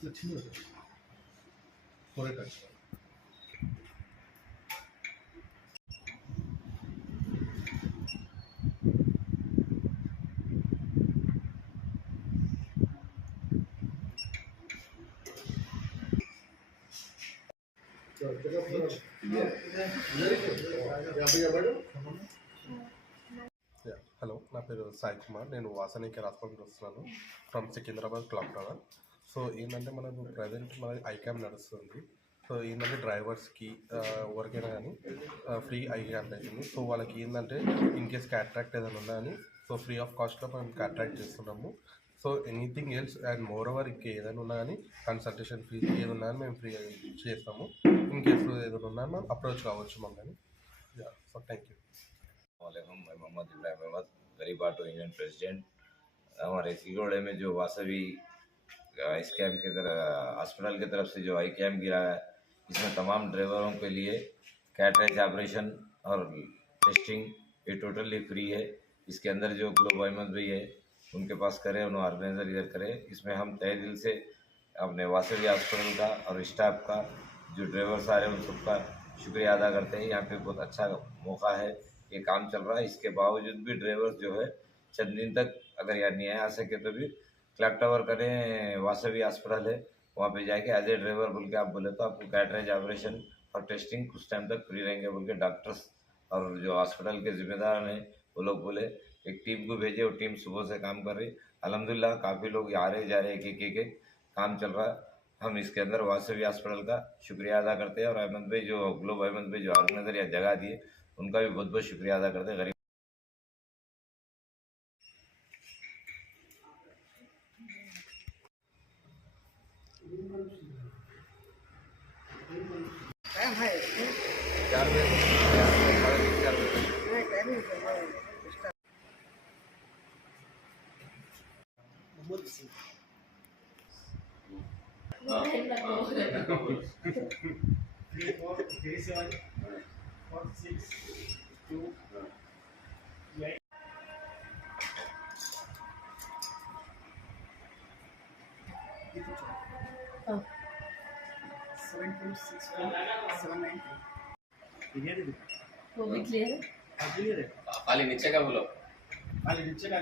Hello, నా పేరు సాయి కుమార్. నేను వాసనకి రాసుకోవడానికి వస్తున్నాను from Secunderabad clock tower. So ఏంటంటే మనకు ప్రజెంట్ మన ఐ క్యాంప్ నడుస్తుంది. సో ఏంటంటే డ్రైవర్స్కి ఎవరికైనా కానీ ఫ్రీ ఐ క్యాంప్ అవుతుంది. సో వాళ్ళకి ఏంటంటే ఇన్ కేస్ క్యాట్రాక్ట్ ఏదైనా ఉన్నా కానీ సో ఫ్రీ ఆఫ్ కాస్ట్లో మనం క్యాట్రాక్ట్ చేస్తున్నాము. So anything else and more over ఇంక ఏదైనా ఉన్నా కానీ కన్సల్టేషన్ ఫీజు ఏది ఉన్నా కానీ మేము ఫ్రీ చేస్తాము. ఇన్ కేసు ఏదైనా ఉన్నా మనం అప్రోచ్ కావచ్చు మమ్మల్ని. So thank you. मैं मोहम्मद इब्राहिम अहमद, गरीब ऑटो यूनियन प्रेसिडेंट। हमारे सिगोड़े में जो वासवी इस कैम्प के तरफ हॉस्पिटल की तरफ से जो आई कैम्प गिरा है, इसमें तमाम ड्राइवरों के लिए कैटरेज ऑपरेशन और टेस्टिंग ये टोटली फ्री है। इसके अंदर जो ग्लोब अहमद भाई है उनके पास करें, उन्होंने ऑर्गेनाइजर इधर करें। इसमें हम तहे दिल से अपने वासवी हॉस्पिटल का और स्टाफ का, जो ड्राइवर्स आ रहे हैं उन सबका शुक्रिया अदा करते हैं। यहाँ पे बहुत अच्छा मौका है, ये काम चल रहा है। इसके बावजूद भी ड्राइवर्स जो है चंद दिन तक अगर यहाँ नहीं आ सके तो भी क्लॉक टावर करें, वासवी हॉस्पिटल है वहाँ पे जाके एज ए ड्राइवर बोल के आप बोले तो आपको कैटरेज ऑपरेशन और टेस्टिंग कुछ टाइम तक फ्री रहेंगे बोल के डॉक्टर्स और जो हॉस्पिटल के जिम्मेदार हैं वो लोग बोले। एक टीम को भेजे, वो टीम सुबह से काम कर रही। अल्हम्दुलिल्लाह काफ़ी लोग आ रहे जा रहे, एक काम चल रहा है। हम इसके अंदर वासवी हॉस्पिटल का शुक्रिया अदा करते हैं और अहमद भाई जो ग्लोब अहमद भाई जो ऑर्गेनाइजर या जगह दिए उनका भी बहुत बहुत शुक्रिया अदा करते हैं। गरीब टाइम है 4 बजे 4 बजे वो भी क्लियर है। खाली नीचे का बोलो। खाली नीचे का